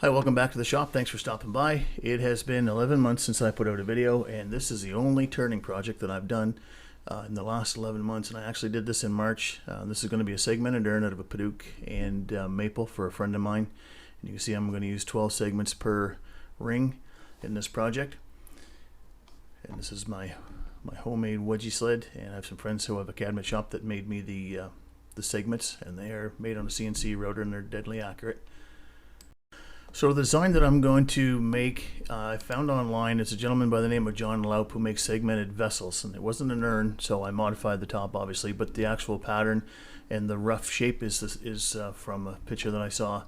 Hi, welcome back to the shop. Thanks for stopping by. It has been 11 months since I put out a video, and this is the only turning project that I've done in the last 11 months, and I actually did this in March. This is going to be a segmented urn out of a Padauk and Maple for a friend of mine. And you can see I'm going to use 12 segments per ring in this project. And this is my homemade wedgie sled, and I have some friends who have a cabinet shop that made me the segments, and they are made on a CNC router, and they're deadly accurate. So the design that I'm going to make, I found online. It's a gentleman by the name of John Laup who makes segmented vessels, and it wasn't an urn, so I modified the top obviously, but the actual pattern and the rough shape is from a picture that I saw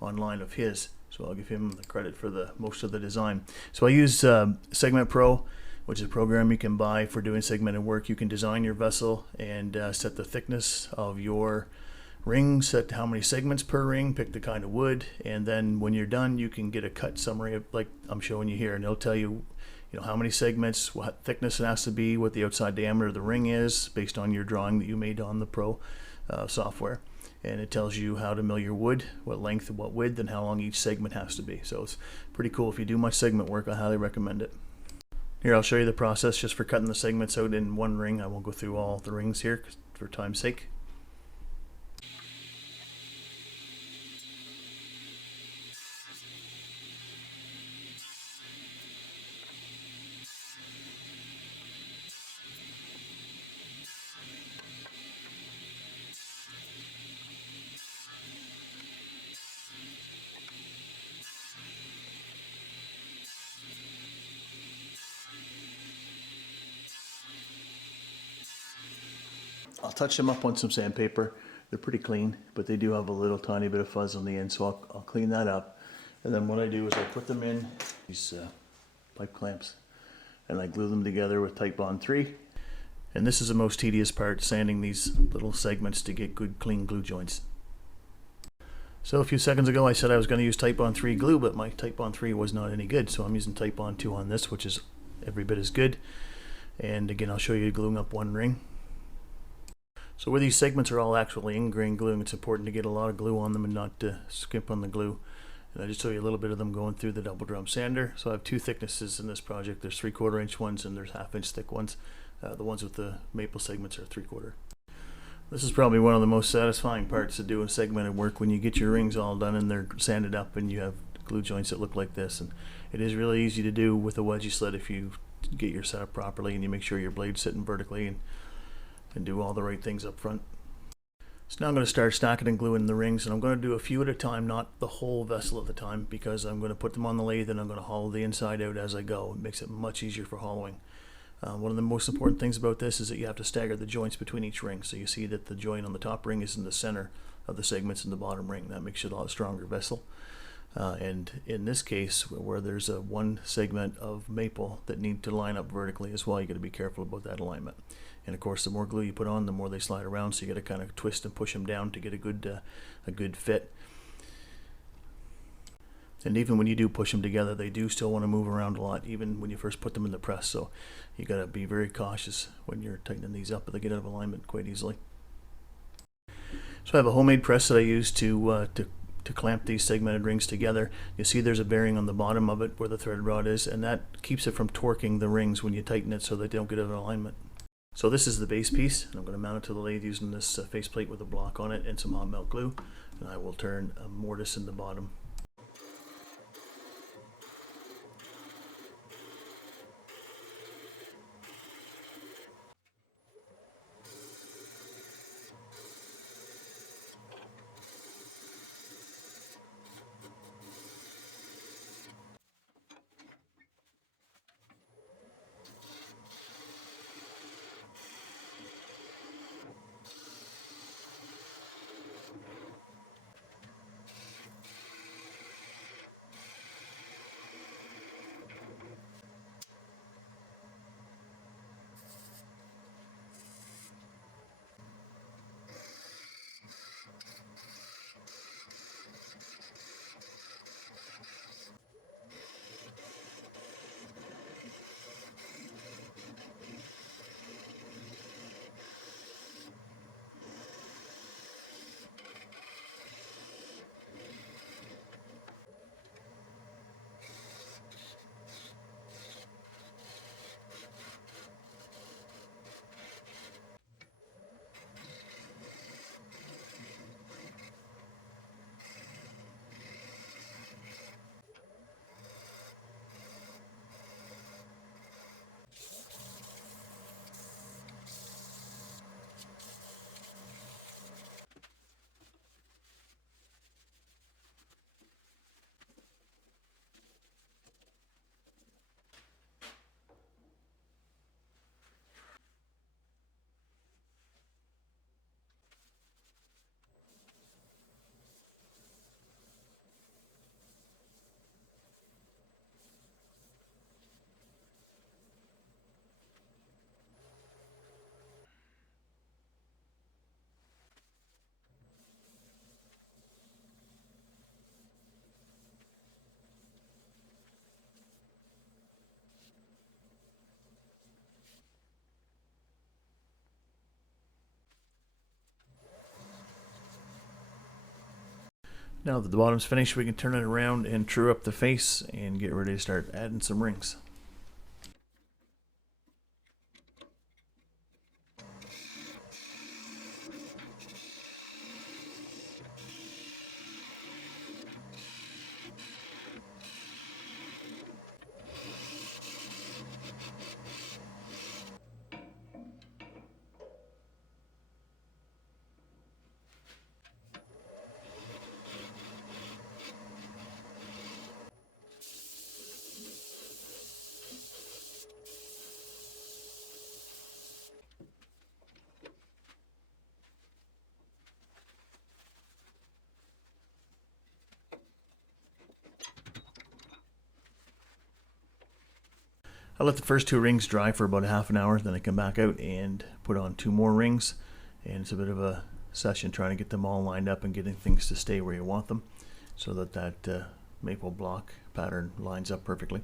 online of his. So I'll give him the credit for most of the design. So I use Segment Pro, which is a program you can buy for doing segmented work. You can design your vessel and set the thickness of your ring, set how many segments per ring, pick the kind of wood, and then when you're done you can get a cut summary of, like I'm showing you here, and it'll tell you, how many segments, what thickness it has to be, what the outside diameter of the ring is based on your drawing that you made on the Pro software, and it tells you how to mill your wood, what length, what width, and how long each segment has to be. So it's pretty cool. If you do much segment work, I highly recommend it. Here, I'll show you the process just for cutting the segments out in one ring. I won't go through all the rings here for time's sake. I'll touch them up on some sandpaper. They're pretty clean, but they do have a little tiny bit of fuzz on the end, so I'll clean that up. And then what I do is I put them in these pipe clamps, and I glue them together with Titebond 3. And this is the most tedious part, sanding these little segments to get good clean glue joints. So a few seconds ago I said I was going to use Titebond 3 glue, but my Titebond 3 was not any good, so I'm using Titebond 2 on this, which is every bit as good. And again, I'll show you gluing up one ring. So where these segments are all actually ingrain gluing, it's important to get a lot of glue on them and not skimp on the glue. And I just show you a little bit of them going through the double drum sander. So I have two thicknesses in this project. There's 3/4 inch ones and there's 1/2 inch thick ones. The ones with the maple segments are 3/4. This is probably one of the most satisfying parts of doing segmented work, when you get your rings all done and they're sanded up and you have glue joints that look like this. And it is really easy to do with a wedgie sled if you get your setup properly and you make sure your blade's sitting vertically and do all the right things up front. So now I'm going to start stacking and gluing the rings, and I'm going to do a few at a time, not the whole vessel at the time, because I'm going to put them on the lathe and I'm going to hollow the inside out as I go. It makes it much easier for hollowing. One of the most important things about this is that you have to stagger the joints between each ring. So you see that the joint on the top ring is in the center of the segments in the bottom ring. That makes it a lot stronger vessel. And in this case, where there's one segment of maple that need to line up vertically as well, you got to be careful about that alignment. And of course, the more glue you put on, the more they slide around, so you got to kind of twist and push them down to get a good fit. And even when you do push them together, they do still want to move around a lot, even when you first put them in the press. So you got to be very cautious when you're tightening these up, but they get out of alignment quite easily. So I have a homemade press that I use to clamp these segmented rings together. You see there's a bearing on the bottom of it where the thread rod is, and that keeps it from torquing the rings when you tighten it, so that they don't get out of alignment. So this is the base piece, and I'm going to mount it to the lathe using this faceplate with a block on it and some hot melt glue, and I will turn a mortise in the bottom. Now that the bottom's finished, we can turn it around and true up the face and get ready to start adding some rings. I let the first 2 rings dry for about half an hour, then I come back out and put on 2 more rings, and it's a bit of a session trying to get them all lined up and getting things to stay where you want them so that maple block pattern lines up perfectly.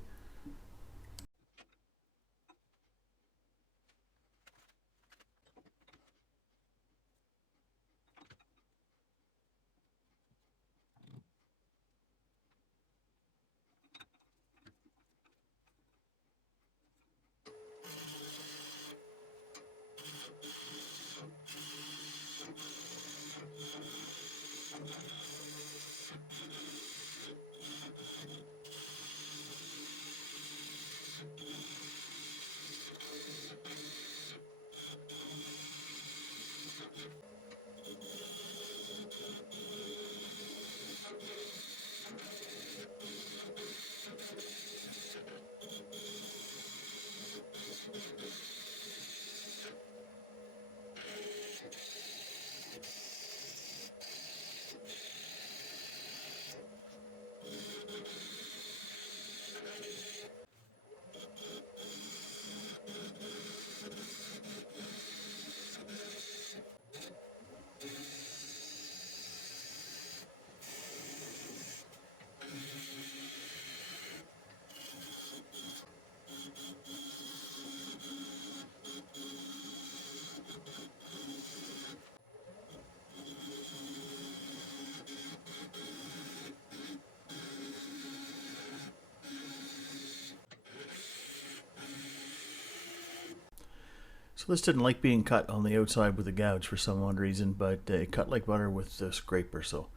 So this didn't like being cut on the outside with a gouge for some odd reason, but it cut like butter with the scraper, so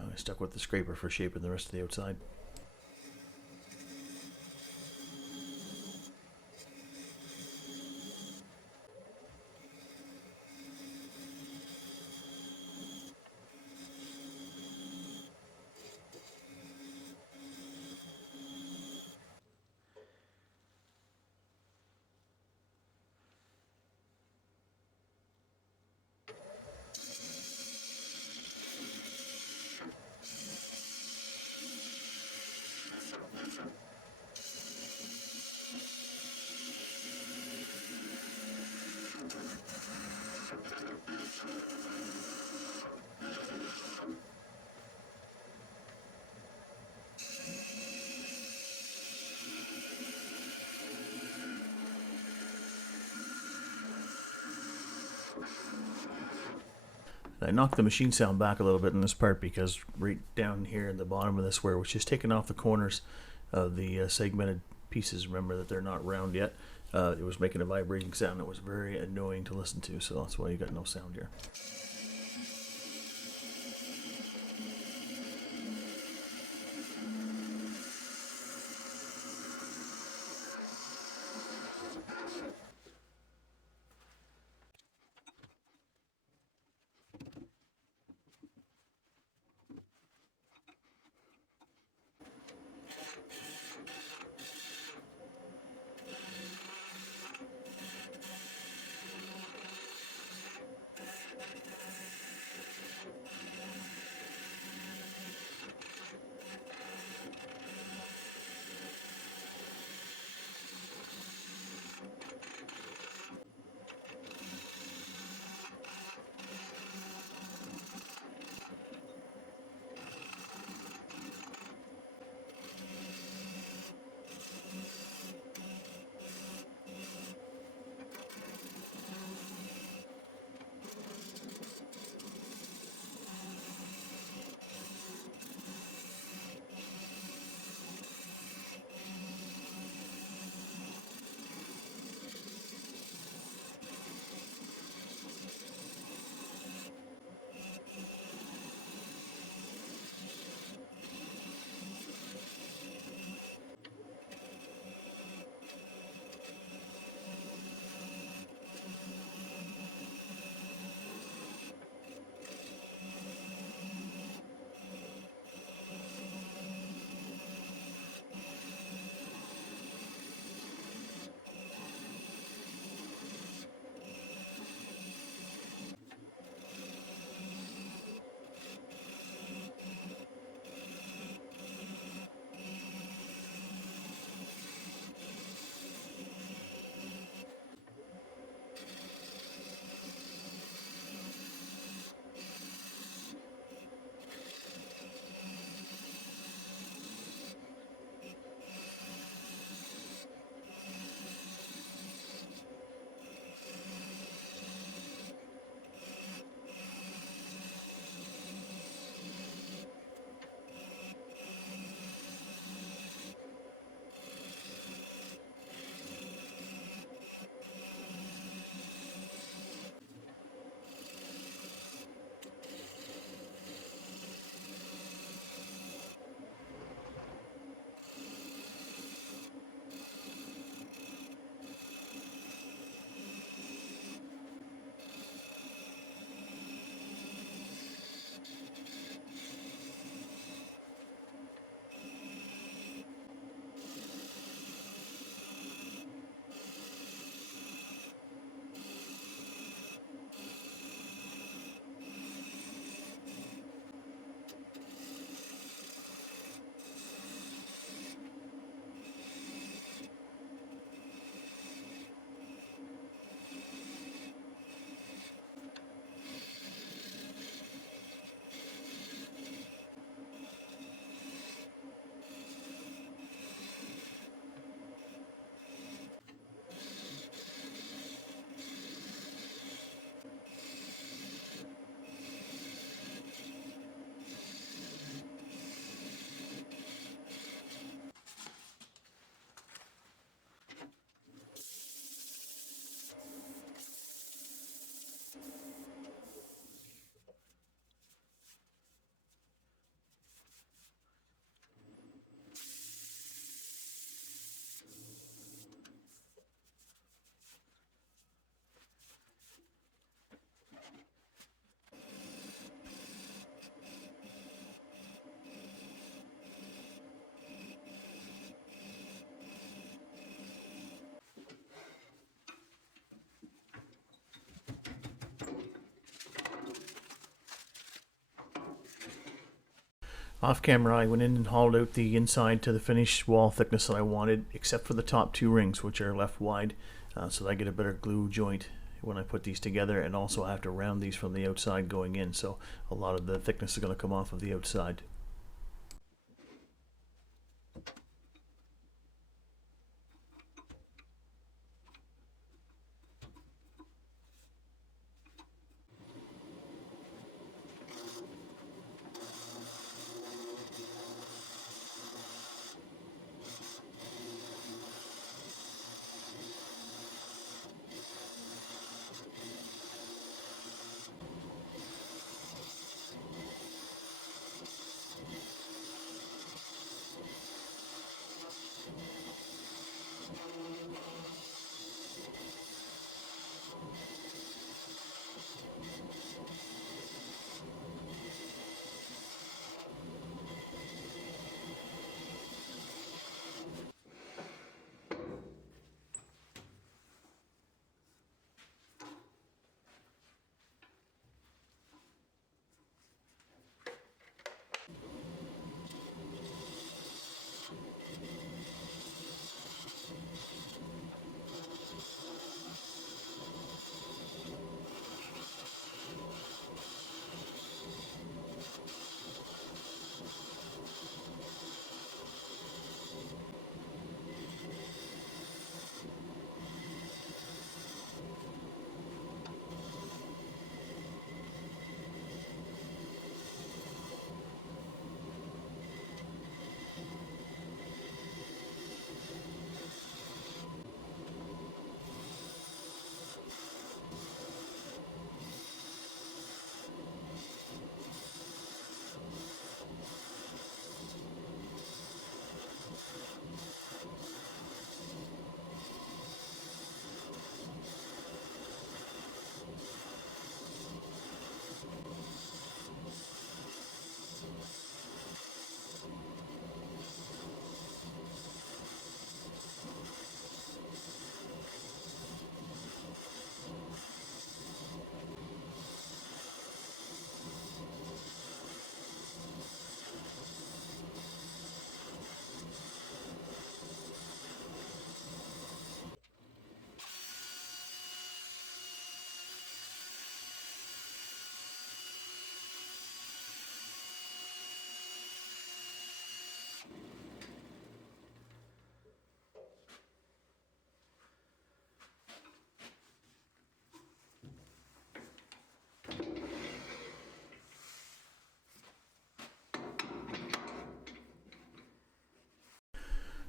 I stuck with the scraper for shaping the rest of the outside. I knocked the machine sound back a little bit in this part because right down here in the bottom of this square, which is taking off the corners of the segmented pieces, remember that they're not round yet, it was making a vibrating sound that was very annoying to listen to, so that's why you got no sound here. Off camera, I went in and hollowed out the inside to the finished wall thickness that I wanted, except for the top two rings, which are left wide, so that I get a better glue joint when I put these together. And also I have to round these from the outside going in, so a lot of the thickness is going to come off of the outside.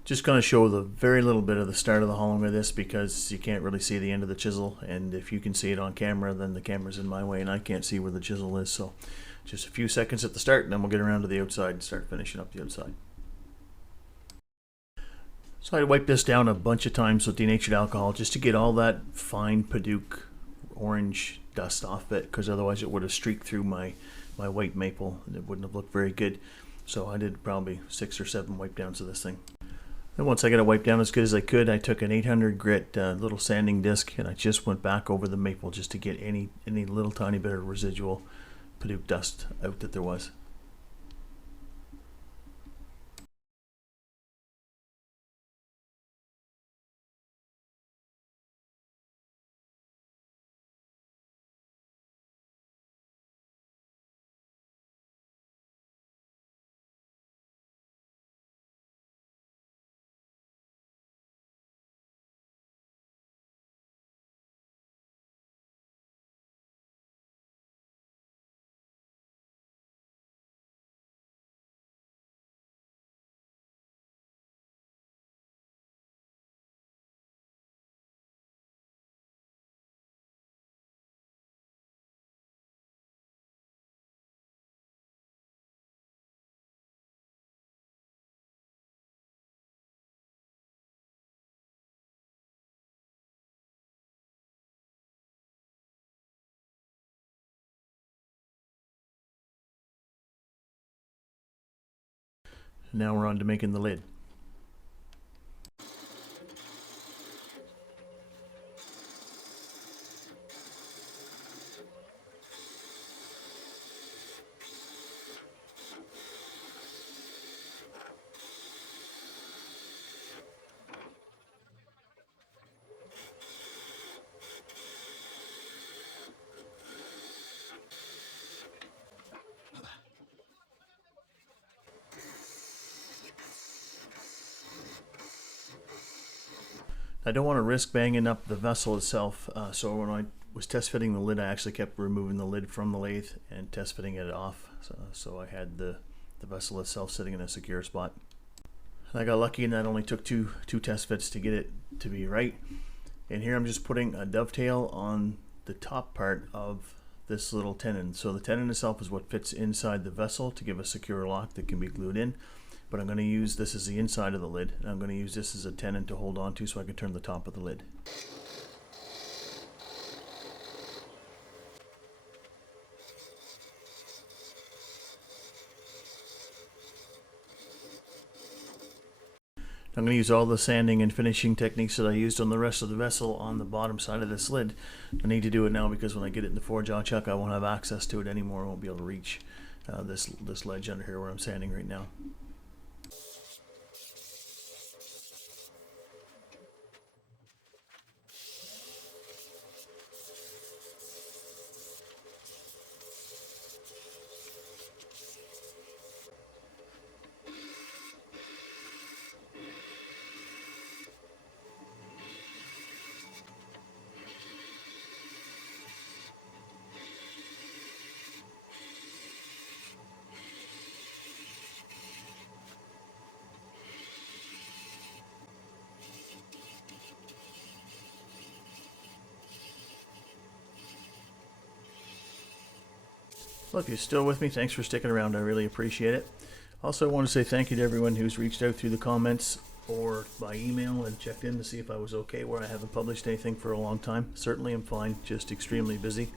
Just going to show the very little bit of the start of the hollowing of this, because you can't really see the end of the chisel, and if you can see it on camera, then the camera's in my way and I can't see where the chisel is. So just a few seconds at the start, and then we'll get around to the outside and start finishing up the outside. So I wiped this down a bunch of times with denatured alcohol just to get all that fine Padauk orange dust off it, because otherwise it would have streaked through my white maple and it wouldn't have looked very good. So I did probably 6 or 7 wipe downs of this thing. Then once I got it wiped down as good as I could, I took an 800 grit little sanding disc, and I just went back over the maple just to get any little tiny bit of residual Padauk dust out that there was. Now we're on to making the lid. I don't want to risk banging up the vessel itself, so when I was test fitting the lid, I actually kept removing the lid from the lathe and test fitting it off, so I had the vessel itself sitting in a secure spot. And I got lucky and that only took two test fits to get it to be right. And here I'm just putting a dovetail on the top part of this little tenon. So the tenon itself is what fits inside the vessel to give a secure lock that can be glued in. But I'm going to use this as the inside of the lid, and I'm going to use this as a tenon to hold on to so I can turn the top of the lid. I'm going to use all the sanding and finishing techniques that I used on the rest of the vessel on the bottom side of this lid. I need to do it now because when I get it in the forge-jaw chuck, I won't have access to it anymore. I won't be able to reach this ledge under here where I'm sanding right now. Well, if you're still with me, thanks for sticking around. I really appreciate it. Also, I want to say thank you to everyone who's reached out through the comments or by email and checked in to see if I was okay, where I haven't published anything for a long time. Certainly I'm fine, just extremely busy.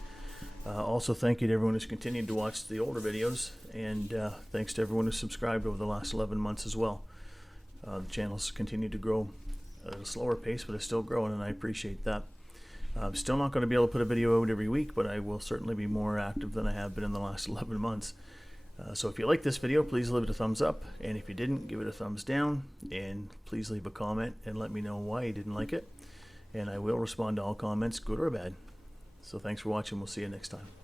Also, thank you to everyone who's continued to watch the older videos, and thanks to everyone who's subscribed over the last 11 months as well. The channel's continued to grow at a slower pace, but it's still growing, and I appreciate that. I'm still not going to be able to put a video out every week, but I will certainly be more active than I have been in the last 11 months. So if you like this video, please leave it a thumbs up, and if you didn't, give it a thumbs down, and please leave a comment and let me know why you didn't like it, and I will respond to all comments, good or bad. So thanks for watching. We'll see you next time.